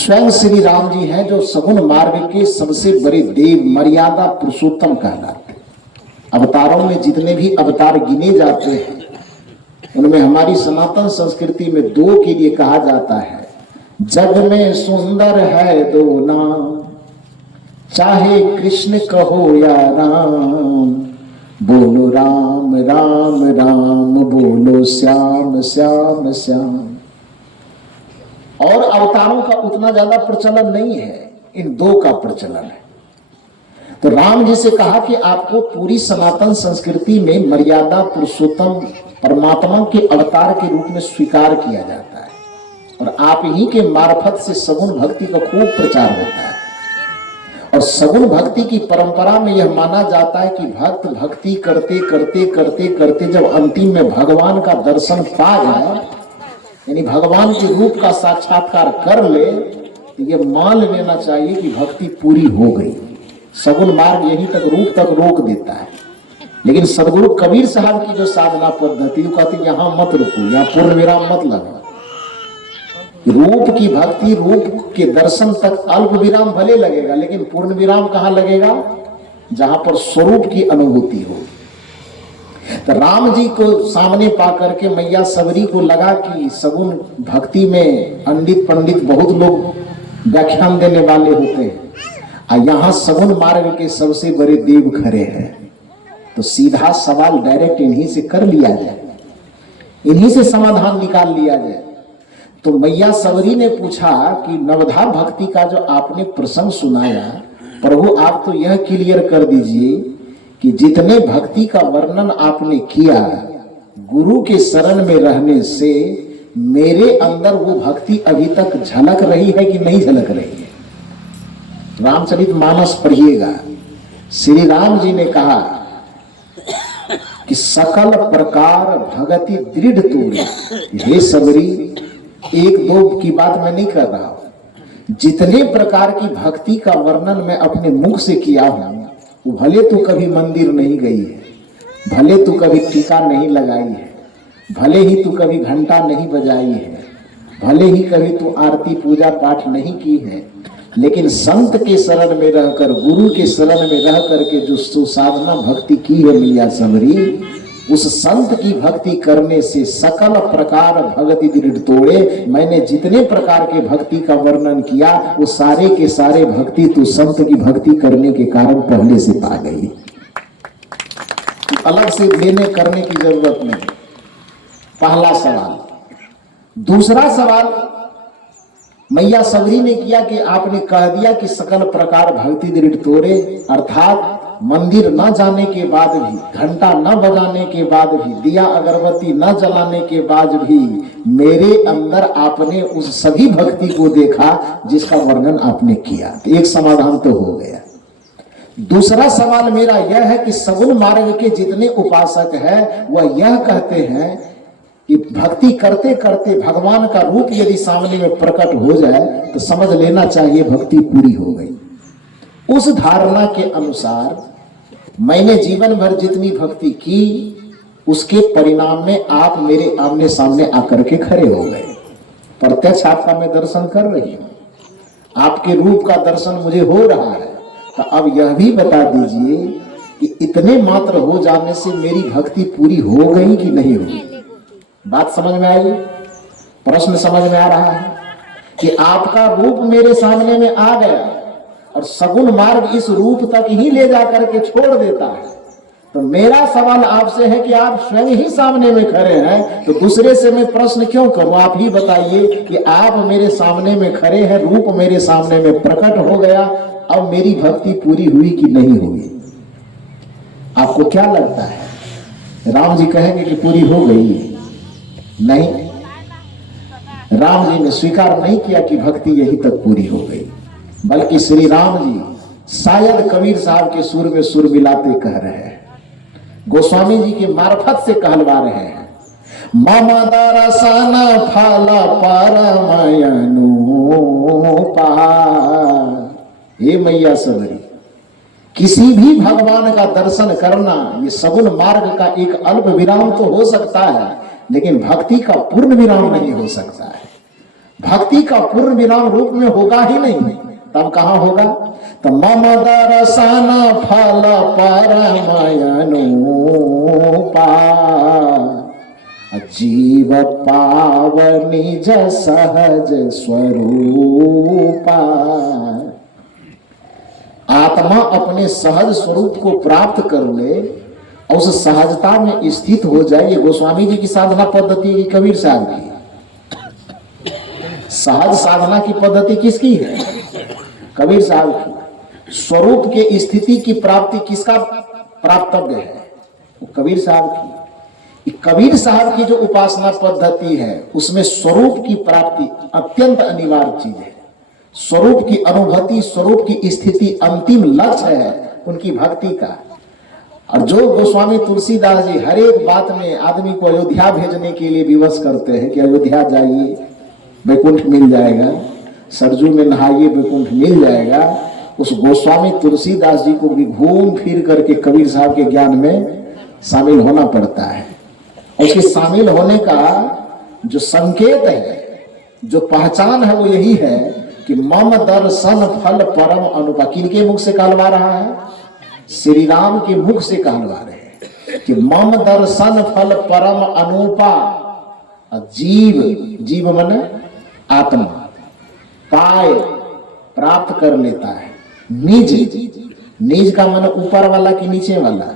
स्वयं श्री राम जी हैं जो सगुण मार्ग के सबसे बड़े देव, मर्यादा पुरुषोत्तम कहलाते। अवतारों में जितने भी अवतार गिने जाते हैं उनमें हमारी सनातन संस्कृति में दो के लिए कहा जाता है, जग में सुंदर है दो नाम, चाहे कृष्ण कहो या राम, बोलो राम राम राम, बोलो श्याम श्याम श्याम। और अवतारों का उतना ज्यादा प्रचलन नहीं है, इन दो का प्रचलन है। तो राम जी से कहा कि आपको पूरी सनातन संस्कृति में मर्यादा पुरुषोत्तम परमात्मा के अवतार के रूप में स्वीकार किया जाता है और आप ही के मार्फत से सगुण भक्ति का खूब प्रचार होता है। और सगुण भक्ति की परंपरा में यह माना जाता है कि भक्त भक्ति करते करते करते करते जब अंतिम में भगवान का दर्शन पा जाए, यानी भगवान के रूप का साक्षात्कार कर ले, तो ये मान लेना चाहिए कि भक्ति पूरी हो गई। सगुण मार्ग यहीं तक रूप तक रोक देता है। लेकिन सदगुरु कबीर साहब की जो साधना पद्धति कहती यहाँ मत रुको, यहाँ पूर्ण विराम मत लगाओ। रूप की भक्ति, रूप के दर्शन तक अल्प विराम भले लगेगा, लेकिन पूर्ण विराम कहाँ लगेगा? जहां पर स्वरूप की अनुभूति हो। तो राम जी को सामने पा करके मैया सबरी को लगा कि सगुण भक्ति में पंडित पंडित बहुत लोग व्याख्यान देने वाले होते हैं, और यहाँ सगुण मार्ग के सबसे बड़े देव खड़े हैं, तो सीधा सवाल डायरेक्ट इन्हीं से कर लिया जाए, इन्हीं से समाधान निकाल लिया जाए। तो मैया सबरी ने पूछा कि नवधा भक्ति का जो आपने प्रसंग सुनाया, प्रभु आप तो यह क्लियर कर दीजिए कि जितने भक्ति का वर्णन आपने किया, गुरु के शरण में रहने से मेरे अंदर वो भक्ति अभी तक झलक रही है कि नहीं झलक रही है? रामचरितमानस पढ़िएगा, श्री राम जी ने कहा कि सकल प्रकार भगति दृढ़ तूरी। हे सबरी, एक दो की बात मैं नहीं कर रहा हूं, जितने प्रकार की भक्ति का वर्णन मैं अपने मुख से किया हूं, वो भले तू कभी मंदिर नहीं गई है, भले तू कभी टीका नहीं लगाई है, भले ही तू कभी घंटा नहीं बजाई है, भले ही कभी तू आरती पूजा पाठ नहीं की है, लेकिन संत के शरण में रहकर, गुरु के शरण में रह करके जो सुसाधना भक्ति की है मैया सबरी, उस संत की भक्ति करने से सकल प्रकार भक्ति दृढ़ तोड़े। मैंने जितने प्रकार के भक्ति का वर्णन किया, वो सारे के सारे भक्ति तू संत की भक्ति करने के कारण पहले से पा गई, अलग से लेने करने की जरूरत नहीं। पहला सवाल। दूसरा सवाल मैया सबरी ने किया कि आपने कह दिया कि सकल प्रकार भक्ति दृढ़ तोड़े, अर्थात मंदिर न जाने के बाद भी, घंटा न बजाने के बाद भी, दिया अगरबत्ती न जलाने के बाद भी मेरे अंदर आपने उस सभी भक्ति को देखा जिसका वर्णन आपने किया। तो एक समाधान तो हो गया। दूसरा सवाल मेरा यह है कि सगुण मार्ग के जितने उपासक हैं वह यह कहते हैं कि भक्ति करते करते भगवान का रूप यदि सामने में प्रकट हो जाए तो समझ लेना चाहिए भक्ति पूरी हो गई। उस धारणा के अनुसार मैंने जीवन भर जितनी भक्ति की, उसके परिणाम में आप मेरे आमने सामने आकर के खड़े हो गए। प्रत्यक्ष आपका मैं दर्शन कर रही हूं, आपके रूप का दर्शन मुझे हो रहा है। तो अब यह भी बता दीजिए कि इतने मात्र हो जाने से मेरी भक्ति पूरी हो गई कि नहीं हुई? बात समझ में आई? प्रश्न समझ में आ रहा है कि आपका रूप मेरे सामने में आ गया और सगुण मार्ग इस रूप तक ही ले जाकर के छोड़ देता है। तो मेरा सवाल आपसे है कि आप स्वयं ही सामने में खड़े हैं, तो दूसरे से मैं प्रश्न क्यों करूं? आप ही बताइए कि आप मेरे सामने में खड़े हैं, रूप मेरे सामने में प्रकट हो गया, अब मेरी भक्ति पूरी हुई कि नहीं हुई? आपको क्या लगता है? राम जी कहेंगे कि पूरी हो गई? नहीं, राम जी ने स्वीकार नहीं किया कि भक्ति यही तक पूरी हो गई, बल्कि श्री राम जी शायद कबीर साहब के सुर में सुर मिलाते कह रहे हैं, गोस्वामी जी के मार्फत से कहलवा रहे हैं, मम दरसन फल परमयनु पार। हे मैया सबरी, किसी भी भगवान का दर्शन करना ये सगुण मार्ग का एक अल्प विराम तो हो सकता है, लेकिन भक्ति का पूर्ण विराम नहीं हो सकता है। भक्ति का पूर्ण विराम रूप में होगा ही नहीं, तब कहां होगा? तो मम दर्शन फल परमयनुपा जीव पाव निज सहज स्वरूपा। आत्मा अपने सहज स्वरूप को प्राप्त कर ले और उस सहजता में स्थित हो जाए। ये गोस्वामी जी की साधना पद्धति की, कबीर साहब की। सहज साधना की पद्धति किसकी है? कबीर साहब की। स्वरूप के स्थिति की प्राप्ति किसका प्राप्तव्य है? वो कबीर साहब की। कबीर साहब की जो उपासना पद्धति है उसमें स्वरूप की प्राप्ति अत्यंत अनिवार्य चीज है। स्वरूप की अनुभूति, स्वरूप की स्थिति अंतिम लक्ष्य है उनकी भक्ति का। और जो गोस्वामी तुलसीदास जी हर एक बात में आदमी को अयोध्या भेजने के लिए विवश करते हैं कि अयोध्या जाइए वैकुंठ मिल जाएगा, सरजू में नहाइए वैकुंठ मिल जाएगा, उस गोस्वामी तुलसीदास जी को भी घूम फिर करके कबीर साहब के ज्ञान में शामिल होना पड़ता है। उसके शामिल होने का जो संकेत है, जो पहचान है, वो यही है कि मम दर्शन फल परम अनुपा। किनके मुख से कहलवा रहा है? श्री राम के मुख से कहलवा रहे हैं कि मम दर्शन फल परम अनुपा। जीव, जीव माने आत्मा, पाए प्राप्त कर लेता है। निज, निज का माने ऊपर वाला कि नीचे वाला?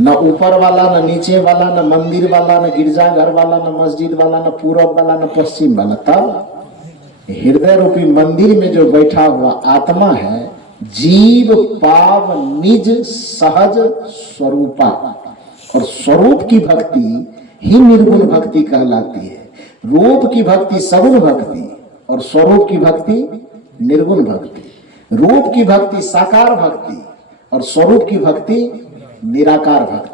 न ऊपर वाला, न नीचे वाला, न मंदिर वाला, न गिरजाघर वाला, न मस्जिद वाला, न पूरब वाला, न पश्चिम वाला। तब हृदय रूपी मंदिर में जो बैठा हुआ आत्मा है, जीव पाव निज सहज स्वरूपा। और स्वरूप की भक्ति ही निर्गुण भक्ति कहलाती है। रूप की भक्ति सगुण भक्ति और स्वरूप की भक्ति निर्गुण भक्ति। रूप की भक्ति साकार भक्ति और स्वरूप की भक्ति निराकार भक्ति।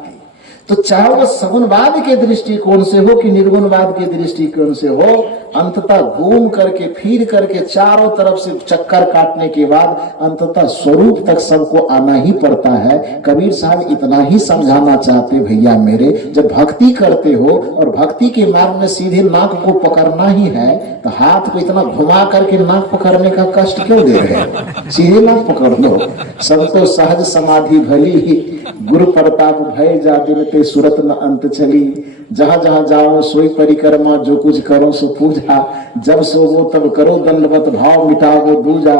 तो चाहे वह सगुणवाद के दृष्टिकोण से हो कि निर्गुणवाद के दृष्टिकोण से हो, अंततः घूम करके फिर करके चारों तरफ से चक्कर काटने के बाद अंततः स्वरूप तक सबको आना ही पड़ता है। कबीर साहब इतना ही समझाना चाहते, भैया मेरे, जब भक्ति करते हो और भक्ति के मार्ग में सीधे नाक को पकड़ना ही है तो हाथ को इतना घुमा करके नाक पकड़ने का कष्ट क्यों दे रहे हैं? सीधे नाक पकड़ लो। सब तो सहज समाधि भली, गुरु प्रताप भय जा दिन ते सुरत न अंत चली। जहां जहां जाओ सोई परिक्रमा, जो कुछ करो सो पूजा। जब सोवो तब करो दंडवत, भाव मिटाओ दूजा।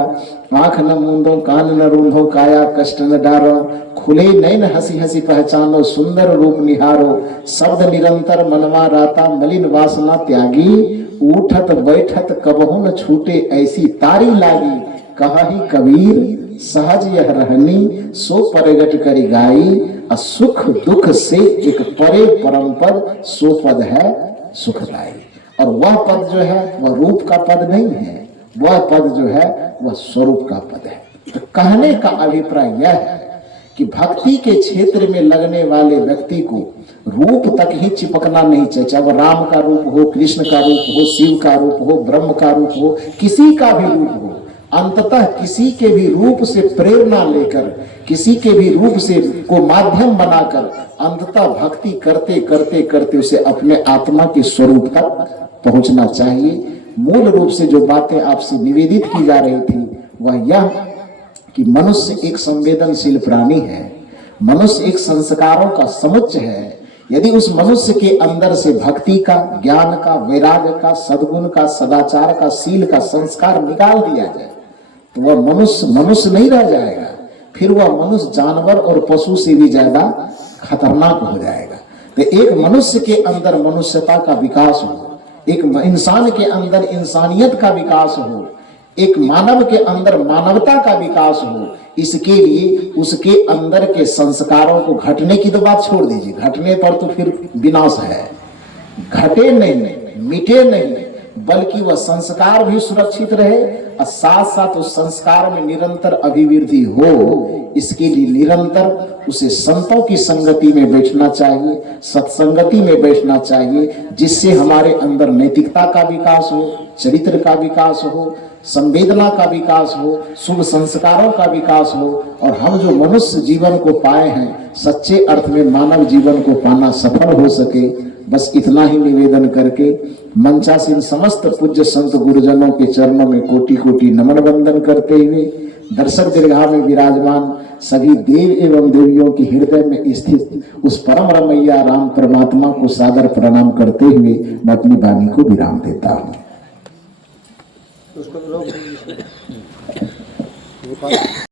आंख न मूंदो कान न रूंधो, काया कष्ट न डारो। खुले नैन हंसी हंसी पहचानो, सुंदर रूप निहारो। शब्द निरंतर मनवा राता, मलिन वासना त्यागी। उठत बैठत कबहू न छूटे, ऐसी तारी लागी। कहाही कबीर सहज यह रहनी, सो परगट करी गाई। असुख दुख से एक परे परम पद, सो पद है सुखदाई। और वह पद जो है वह रूप का पद नहीं है, वह पद जो है वह स्वरूप का पद है। तो कहने का अभिप्राय यह है कि भक्ति के क्षेत्र में लगने वाले व्यक्ति को रूप तक ही चिपकना नहीं चाहिए। चाहे वह राम का रूप हो, कृष्ण का रूप हो, शिव का रूप हो, ब्रह्म का रूप हो, किसी का भी रूप हो, अंततः किसी के भी रूप से प्रेरणा लेकर, किसी के भी रूप से को माध्यम बनाकर अंततः भक्ति करते करते करते उसे अपने आत्मा के स्वरूप तक पहुंचना चाहिए। मूल रूप से जो बातें आपसे निवेदित की जा रही थी वह यह कि मनुष्य एक संवेदनशील प्राणी है, मनुष्य एक संस्कारों का समुच्चय है। यदि उस मनुष्य के अंदर से भक्ति का, ज्ञान का, वैराग्य का, सद्गुण का, सदाचार का, शील का संस्कार निकाल दिया जाए तो वह मनुष्य मनुष्य नहीं रह जाएगा, फिर वह मनुष्य जानवर और पशु से भी ज्यादा खतरनाक हो जाएगा। तो एक मनुष्य के अंदर मनुष्यता का विकास हो, एक इंसान के अंदर इंसानियत का विकास हो, एक मानव के अंदर मानवता का विकास हो, इसके लिए उसके अंदर के संस्कारों को घटने की तो बात छोड़ दीजिए, घटने पर तो फिर विनाश है। घटे नहीं, मिटे नहीं, बल्कि वह संस्कार भी सुरक्षित रहे और साथ साथ उस संस्कार में निरंतर अभिवृद्धि हो, इसके लिए निरंतर उसे संतों की संगति में बैठना चाहिए, सत्संगति में बैठना चाहिए, जिससे हमारे अंदर नैतिकता का विकास हो, चरित्र का विकास हो, संवेदना का विकास हो, शुभ संस्कारों का विकास हो और हम जो मनुष्य जीवन को पाए हैं सच्चे अर्थ में मानव जीवन को पाना सफल हो सके। बस इतना ही निवेदन करके मंचासीन समस्त पूज्य संत गुरुजनों के चरणों में कोटि कोटि नमन वंदन करते हुए दर्शक दीर्घा में विराजमान सभी देव एवं देवियों के हृदय में स्थित उस परम रमैया राम परमात्मा को सादर प्रणाम करते हुए मैं अपनी वाणी को विराम देता हूँ।